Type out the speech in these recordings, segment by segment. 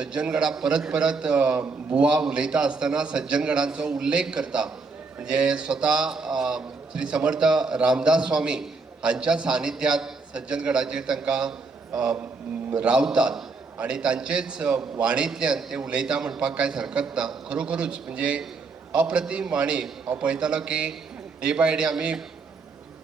सज्जनगडा परत परत बुवा उलयता असताना सज्जनगडांचो उल्लेख करता. म्हणजे स्वतः श्री समर्थ रामदास स्वामी हांच्या सानिध्यात सज्जनगडाचेर तांकां रावतात आणि तांचेच वाणींतल्यान ते उलयता म्हणपाक कांयच हरकत ना. खरोखरूच म्हणजे अप्रतिम वाणी. हांव पळयतालो की डे बाय डे आमी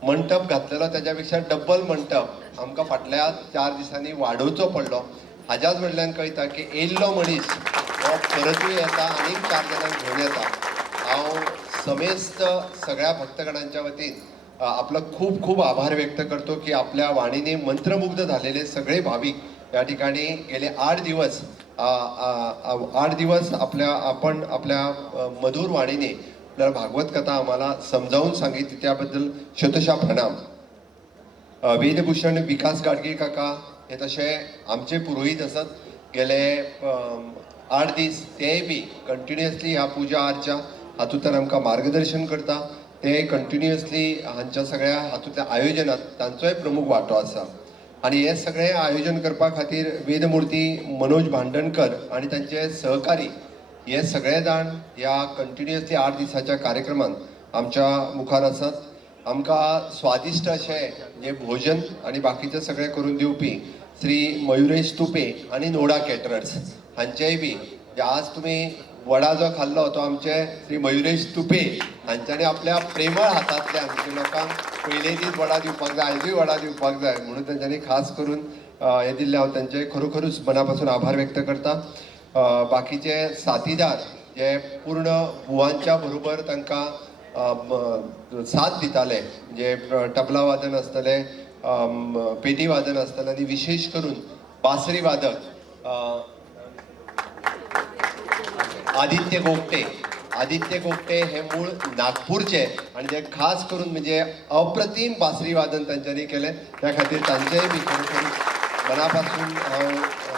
मंटप घातलेलो त्याच्या पेक्षा डबल मंटप आमकां फाटल्या 4 दिसांनी वाडोवचो पडलो. हाज्याच म्हणल्यान कळटा की येयल्लो मनीस हो परतूय येता आनी 4 जाणांक घेवन येता. हांव समेस्त सगळ्या भक्तगणांच्या वतीन आपलो खूप खूप आभार व्यक्त करतो की आपल्या वाणीने मंत्रमुग्ध झालेले सगळे भाविक या ठिकाणी गेले 8 दिवस 8 दिवस आपल्या मधुर वाणीने आपल्याला भागवत कथा आम्हाला समजावून सांगितली त्याबद्दल शतशः प्रणाम. वेदभूषण विकास गाडगे काका हे तसे आमचे पुरोहित असत. गेले 8 दीस तेय बी कंटिन्युअसली ह्या पुजा आरच्या हातूंतल्यान आमकां मार्गदर्शन करता. ते कंटिन्युअसली हांच्या सगळ्या हातूंतल्या आयोजनात तांचोय प्रमुख वांटो आसा. आणि हे सगळे आयोजन करपा खातीर वेदमूर्ती मनोज भांडणकर आणि तांचे सहकारी हे सगळे जाण ह्या कंटिन्युअसली 8 दिसाच्या कार्यक्रमांत आमच्या मुखार आसात. आमकां स्वादिश्ट अशें जे भोजन आणि बाकीचे सगळे करून दिवपी श्री मयुरेश तुपे आणि नोडा कॅटरर्स हांचेय बी आज तुम्ही वडा जो खाल्लो तो आमचे श्री मयुरेश तुपे हांच्यानी आपल्या प्रेमळ हातांतल्यान म्हणजे लोकांक पयले दीस वडा दिवपाक जाय आयजूय वडा दिवपाक जाय म्हणून तांच्यांनी खास करून हे दिल्ले. हांव तांचे खरोखरूच मना पासून आभार व्यक्त करता. बाकीचे साथीदार जे पूर्ण बुवांच्या बरोबर तांकां साथ दिताले म्हणजे तबला वादन आसतले पेटी वादन आसतलें आनी विशेष करून बासरी वादक आदित्य गोगटे हे मूळ नागपूरचे आणि ते खास करून म्हणजे अप्रतिम बासरी वादन तांच्यांनी केलें. त्या खातीर तांचेय बी खरोखर मनापासून हांव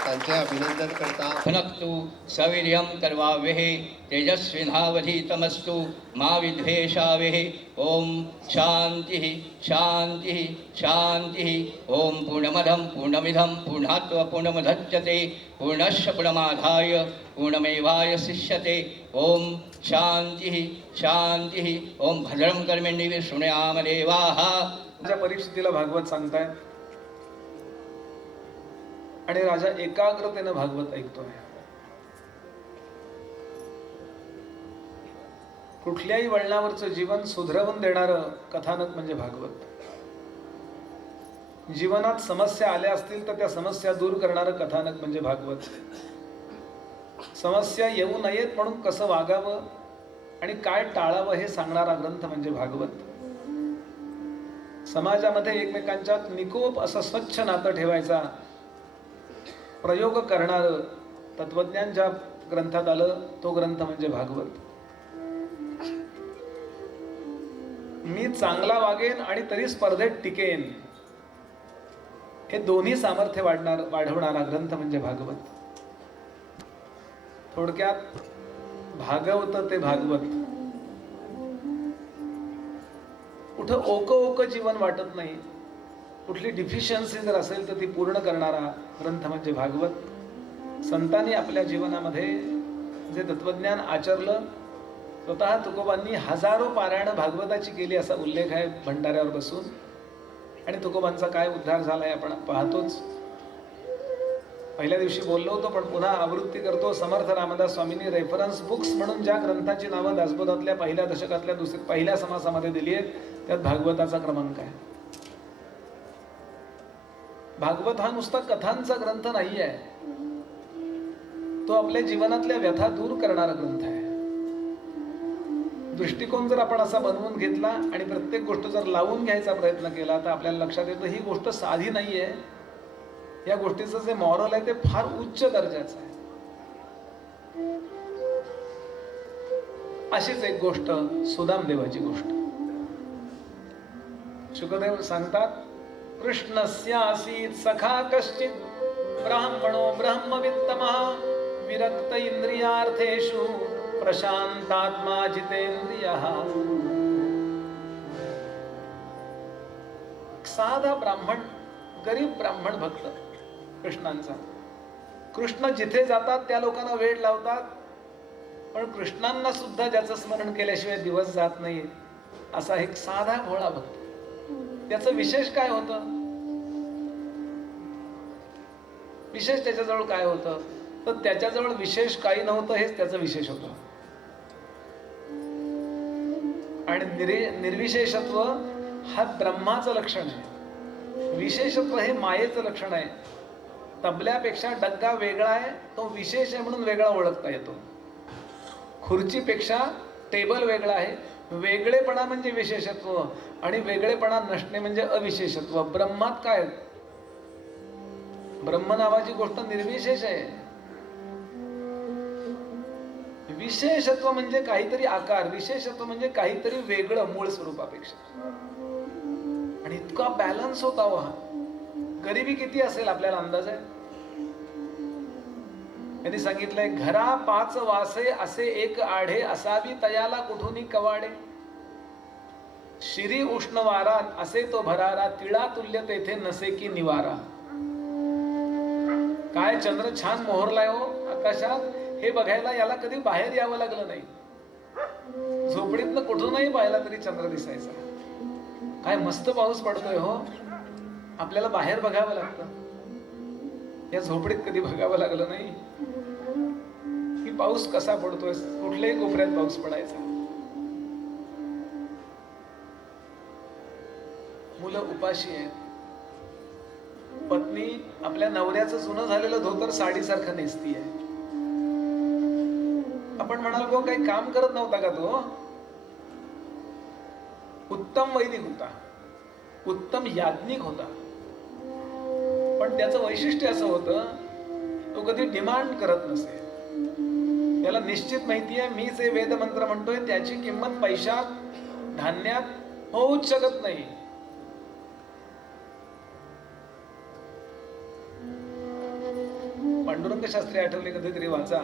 तांचें अभिनंदन करता. पुनक्तु सवीर्यं कर्वावहे तेजस्विनावधीतमस्तु मा विद्वेषावहे. ओम शांति शांति शांति. ओम पूर्णमदं पूर्णमिदं पूर्णात् पूर्णमुदच्यते पूर्णस्य पूर्णमादाय पूर्णमेवावशिष्यते. ओम शांति शांति. ओम भद्रं कर्मेण्यः शृणुयाम देवाः. परीक्षितीला भागवत सांगताय आणि राजा एकाग्रतेने भागवत ऐकतोय. कुठल्याही वळणावरचं जीवन सुधरवून देणारं कथानक म्हणजे भागवत. जीवनात समस्या आल्या असतील तर त्या समस्या दूर करणारं कथानक म्हणजे भागवत. समस्या येऊ नयेत म्हणून कसं वागावं आणि काय टाळावं हे सांगणारा ग्रंथ म्हणजे भागवत. समाजामध्ये एकमेकांच्यात निकोप असं स्वच्छ नातं ठेवायचा प्रयोग करणारं तत्वज्ञान ज्या ग्रंथात आलं तो ग्रंथ म्हणजे भागवत. मी चांगला वागेन आणि तरी स्पर्धेत टिकेन हे दोन्ही सामर्थ्य वाढवणारा ग्रंथ म्हणजे भागवत. थोडक्यात भागवत ते भागवत. कुठं ओक जीवन वाटत नाही. कुठली डिफिशियन्सी जर असेल तर ती पूर्ण करणारा ग्रंथ म्हणजे भागवत. संतांनी आपल्या जीवनामध्ये जे तत्वज्ञान आचरलं स्वतः तुकोबांनी हजारो पारायण भागवताची केली असा उल्लेख आहे भंडाऱ्यावर बसून. आणि तुकोबांचा काय उद्धार झालाय आपण पाहतोच. पहिल्या दिवशी बोललो होतो पण पुन्हा आवृत्ती करतो. समर्थ रामदास स्वामींनी रेफरन्स बुक्स म्हणून ज्या ग्रंथाची नावं दासबोधातल्या पहिल्या दशकातल्या पहिल्या समासामध्ये दिली आहेत त्यात भागवताचा क्रमांक आहे. भागवत हा नुसता कथांचा ग्रंथ नाही आहे. तो आपल्या जीवनातल्या व्यथा दूर करणारा ग्रंथ आहे. दृष्टिकोन जर आपण असा बनवून घेतला आणि प्रत्येक गोष्ट जर लावून घ्यायचा प्रयत्न केला तर आपल्याला लक्षात येतं ही गोष्ट साधी नाहीये. या गोष्टीचं जे मॉरल आहे ते फार उच्च दर्जाचं आहे. अशीच एक गोष्ट सुदामदेवाची गोष्ट. शुकदेव सांगतात कृष्णस्यासीत सखा कश्चित ब्राह्मणो ब्रह्मवित्तमः विरक्त इंद्रियार्थेषु प्रशांतात्मा जितेंद्रियः. साधा ब्राह्मण गरीब ब्राह्मण भक्त कृष्णांचा कृष्ण जिथे जातात त्या लोकांना वेळ लावतात, पण कृष्णांना सुद्धा ज्याचं स्मरण केल्याशिवाय दिवस जात नाही असा एक साधा भोळा भक्त. त्याचं विशेष काय होतं? विशेष त्याच्याजवळ काय होतं? तर त्याच्याजवळ विशेष काही नव्हतं, हेच त्याचं विशेष होतं. आणि निर्विशेषत्व हा ब्रह्माचं लक्षण आहे, विशेषत्व हे मायेचं लक्षण आहे. तबल्यापेक्षा डग्गा वेगळा आहे, तो विशेष आहे म्हणून वेगळा ओळखता येतो. खुर्चीपेक्षा टेबल वेगळा आहे. वेगळेपणा म्हणजे विशेषत्व आणि वेगळेपणा नसणे म्हणजे अविशेषत्व. ब्रह्मात काय? ब्रह्म नावाची गोष्ट निर्विशेष आहे. विशेषत्व म्हणजे काहीतरी आकार, विशेषत्व म्हणजे काहीतरी वेगळं मूळ स्वरूपापेक्षा. आणि इतका बॅलन्स होता हा. गरिबी किती असेल आपल्याला अंदाज आहे? त्यांनी सांगितलंय, घरा 5 वासे असे एक आढे, असावी तयाला कुठून कवाडे. शिरी उष्ण वारा असे तो भरारा, तिळा तुल्य तेथे नसे की निवारा. काय चंद्र छान मोहरलाय हो आकाशात, हे बघायला याला कधी बाहेर यावं लागलं नाही. झोपडीतनं कुठूनही पाहिला तरी चंद्र दिसायचा. काय मस्त पाऊस पडतोय हो, आपल्याला बाहेर बघावं लागतं. या झोपडीत कधी बघावं लागलं नाही की पाऊस कसा पडतोय. कुठल्याही कोपऱ्यात पाऊस पडायचा. मुलं उपाशी आहेत. पत्नी आपल्या नवऱ्याचं जुनं झालेलं धोतर साडीसारखं नेसतीये. आपण म्हणाल गो काही काम करत नव्हता का तो? उत्तम वैदिक होता, उत्तम याज्ञिक होता, पण त्याचं वैशिष्ट्य असं होतं, तो कधी डिमांड करत नसे. त्याला निश्चित माहितीये, मी जे वेदमंत्र म्हणतोय त्याची किंमत पैशात धान्यात होऊच शकत नाही. पांडुरंग शास्त्री आठवले कधीतरी वाचा,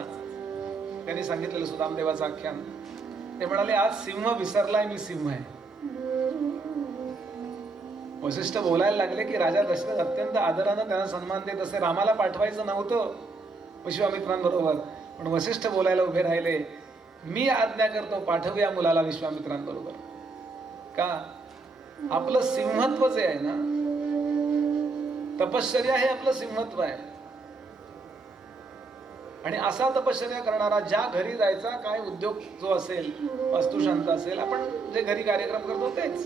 त्यांनी सांगितलेलं सुदामदेवाचं आख्यान. ते म्हणाले, आज सिंह विसरलाय, मी सिंह आहे. वसिष्ठ बोलायला लागले की राजा दशरथ अत्यंत आदरानं त्यांना सन्मान देत असे. रामाला पाठवायचं नव्हतं विश्वामित्रांबरोबर, पण वसिष्ठ बोलायला उभे राहिले, मी आज्ञा करतो, पाठवूया मुलाला विश्वामित्रांबरोबर. का? आपलं सिंहत्व जे आहे ना, तपश्चर्या हे आपलं सिंहत्व आहे. आणि असा तपश्चर्या करणारा ज्या घरी जायचा, काय उद्योग जो असेल, वास्तुशांत असेल, आपण जे घरी कार्यक्रम करतो तेच,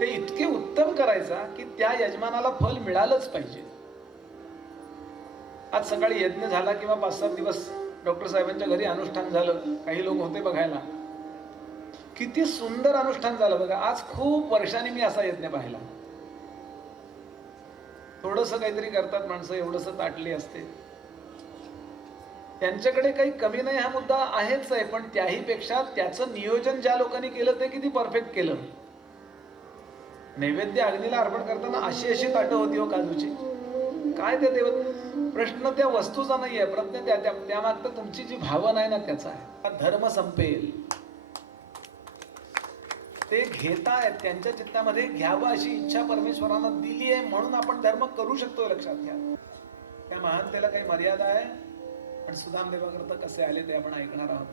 ते इतके उत्तम करायचा की त्या यजमानाला फल मिळालंच पाहिजे. आज सकाळी यज्ञ झाला किंवा 5-7 दिवस डॉक्टर साहेबांच्या घरी अनुष्ठान झालं, काही लोक होते बघायला. किती सुंदर अनुष्ठान झालं बघा. आज खूप वर्षांनी मी असा यज्ञ पाहिला. थोडस काहीतरी करतात माणसं, एवढंस ताटली असते. त्यांच्याकडे काही कमी नाही, हा मुद्दा आहेच आहे, पण त्याही पेक्षा त्याचं नियोजन ज्या लोकांनी केलं ते किती परफेक्ट केलं. नैवेद्य अग्नीला अर्पण करताना अशी अशी ताटं होती हो काजूची. काय ते देव, प्रश्न त्या वस्तूचा नाहीये, प्रश्न त्या मागचं तुमची जी भावना आहे ना त्याचा आहे. धर्म संपेल ते घेतायत, त्यांच्या चित्तामध्ये घ्यावं अशी इच्छा परमेश्वरानं दिली आहे, म्हणून आपण धर्म करू शकतो. लक्षात घ्या, त्या महानतेला काही मर्यादा आहे. पण सुदामदेवाकरता कसे आले ते आपण ऐकणार आहोत.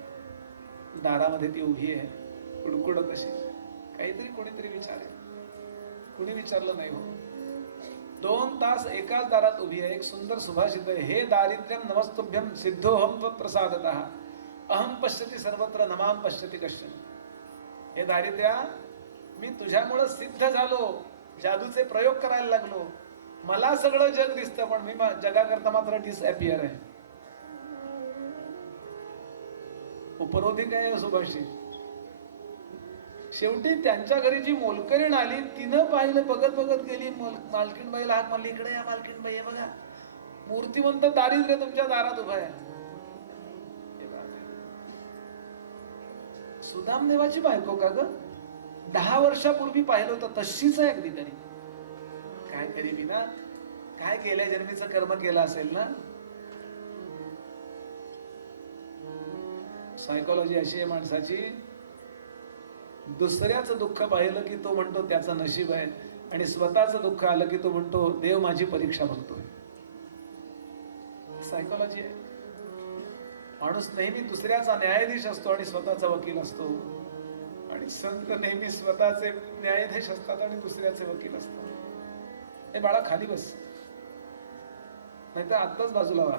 दारामध्ये ती उभी आहे, कुडकुडत अशी. काहीतरी कोणीतरी विचारेल, कुणी विचारलं नाही हो. 2 तास एकाच दारात उभी आहे. एक सुंदर सुभाषित आहे, हे दारिद्र्यम नमस्तुभ्यम सिद्धोहम त्वत्प्रसादतः अहम पश्यति सर्वत्र नमाम पश्यति कश्चन. हे दारिद्र्या, मी तुझ्यामुळे सिद्ध झालो, जादूचे प्रयोग करायला लागलो. मला सगळं जग दिसतं, पण मी जगाकरता मात्र डिसअपियर आहे. उपरोधी काय सुभाषित. शेवटी त्यांच्या घरी जी मोलकरीण आली, तिनं पाहिलं, बघत बघत गेली. मालकीणबाईला हाक मारली, इकडे या मालकीणबाई, हे बघा मूर्तिवंत दारिद्र्य तुमच्या दारात उभा आहे. सुदामदेवाची बायको का ग? 10 वर्षापूर्वी पाहिलं होतं, तशीच आहे अगदी. तरी काय गरिबी ना, काय गेल्या जन्मीचं कर्म केलं असेल ना. सायकोलॉजी अशी आहे माणसाची, दुसऱ्याचं दुःख पाहिलं की तो म्हणतो त्याचं नशीब आहे, आणि स्वतःचं दुःख आलं की तो म्हणतो देव माझी परीक्षा बघतोय. सायकोलॉजी आहे. माणूस नेहमी दुसऱ्याचा न्यायाधीश असतो आणि स्वतःचा वकील असतो, आणि संत नेहमी स्वतःचे न्यायाधीश असतात आणि दुसऱ्याचे वकील असतात. हे बाळा खाली बस, नाही तर आत्ताच बाजूला व्हा.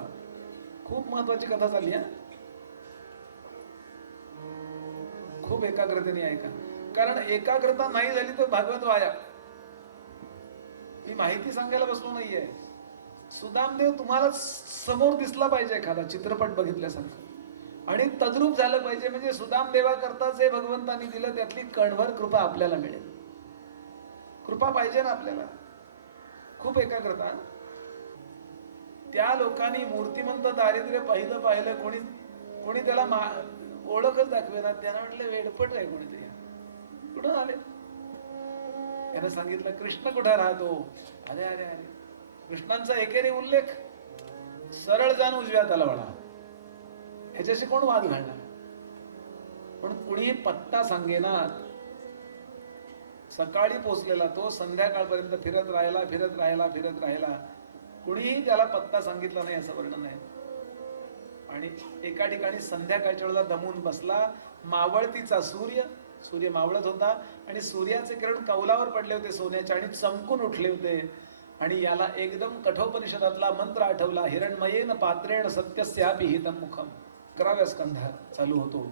खूप महत्वाची कथा चालली आहे, खूप एकाग्रतेने ऐका, कारण एकाग्रता नाही झाली तर भागवत वाया. ही माहिती सांगायला बसलो नाहीये. सुदामदेव तुम्हाला समोर दिसला पाहिजे, एखादा चित्रपट बघितल्यासारखं, आणि तद्रूप झालं पाहिजे. म्हणजे सुदामदेवा करता जे भगवंतांनी दिलं त्यातली कणभर कृपा आपल्याला मिळेल. कृपा पाहिजे ना आपल्याला. खूप एकाग्रता. त्या लोकांनी मूर्तिमंत दारिद्र्य पाहिलं, कोणी त्याला ओळखच दाखवेना. त्यांना म्हटलं वेडपट आहे कोणीतरी, कुठून आले. त्यानं सांगितलं कृष्ण कुठे राहतो. अरे अरे अरे, कृष्णांचा एकेरी उल्लेख, सरळ जाण उजव्या हाताला वळा. ह्याच्याशी कोण वाद घालणार. पण कुणी पत्ता सांगेना. सकाळी पोचलेला तो संध्याकाळपर्यंत फिरत राहिला. कुणीही त्याला पत्ता सांगितला नाही असं वर्णन आहे. आणि एका ठिकाणी संध्याकाळच्या वेळेला दमून बसला. मावळतीचा सूर्य मावळत होता आणि सूर्याचे किरण कौलावर पडले होते सोन्याचे आणि चमकून उठले होते. आणि याला एकदम कठोपनिषदातला मंत्र आठवला, हिरण्मयेन पात्रेण सत्यस्यापि हितम मुखम. 11व्या स्कंधात चालू होतो.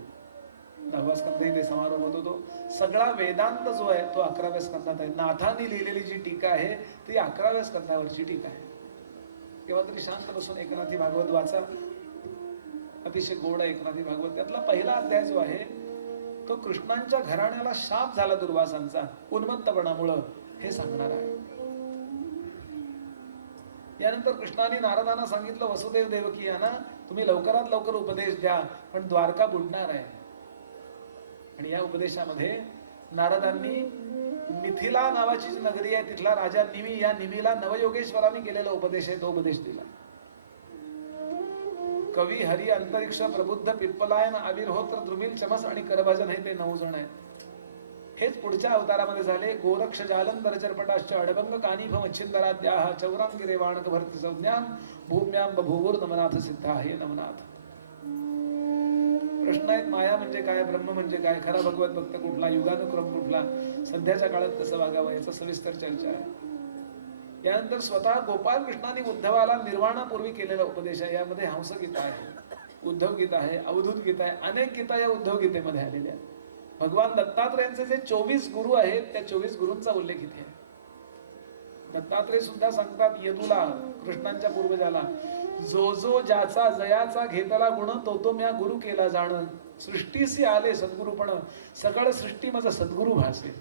10वा स्कंधही ते समारोप होतो. तो सगळा वेदांत जो आहे तो 11व्या स्कंधात आहे. नाथांनी लिहिलेली जी टीका आहे ती 11व्या स्कंधावरची टीका आहे. तेव्हा तरी शांत बसून एकनाथी भागवत वाचा. अतिशय गोड एकनाथी भागवत. त्यातला पहिला अध्याय जो आहे तो कृष्णांच्या घराण्याला शाप झाला दुर्वासांचा उन्मत्तपणामुळं, हे सांगणार आहे. यानंतर कृष्णाने नारदांना सांगितलं, वसुदेव देवकी यांना तुम्ही लवकरात लवकर उपदेश द्या, पण द्वारका बुडणार आहे. आणि या उपदेशामध्ये नारदांनी मिथिला नावाची जी नगरी आहे तिथला राजा निमी, या निमीला नवयोगेश्वरांनी केलेला उपदेश आहे तो उपदेश दिला. कवी, हरी, अंतरिक्ष, प्रबुद्ध, पिप्पलायन, आविर्होत्र, द्रुमिल, चमस आणि करभजन हे ते 9 जण आहेत. हेच पुढच्या अवतारामध्ये झाले. गोरक्ष, जालंधर, चरपटाश्च, अडभंग, कानिभ, मच्छिंदराद्याः, चौरांगिरे, वाणक, भरती, संज्ञान, भूम्यां बभूवुर नमनाथ सिद्धा. हे नमनाथ. प्रश्न आहेत, माया म्हणजे काय, ब्रह्म म्हणजे काय, खरा भगवत भक्त कुठला, युगानुक्रम कुठला, सध्याच्या काळात कसं वागावं, याचं सविस्तर चर्चा आहे. यानंतर स्वतः गोपाल कृष्णाने उद्धवाला निर्वाणापूर्वी केलेला उपदेश आहे. यामध्ये हंसगीता आहे, उद्धव गीता आहे, अवधूत गीता आहे, अनेक गीता या उद्धव गीतेमध्ये आलेल्या आहेत. भगवान दत्तात्रयांचे जे 24 गुरु आहेत त्या 24 गुरूंचा उल्लेख इथे आहे. दत्तात्रय सुद्धा सांगतात यदूला, कृष्णांच्या पूर्वजाला, जो ज्याचा जयाचा घेतला गुण तो म्या गुरु केला जाण. सृष्टीसी आले सद्गुरुपण, सकळ सृष्टी माझा सद्गुरु भासे.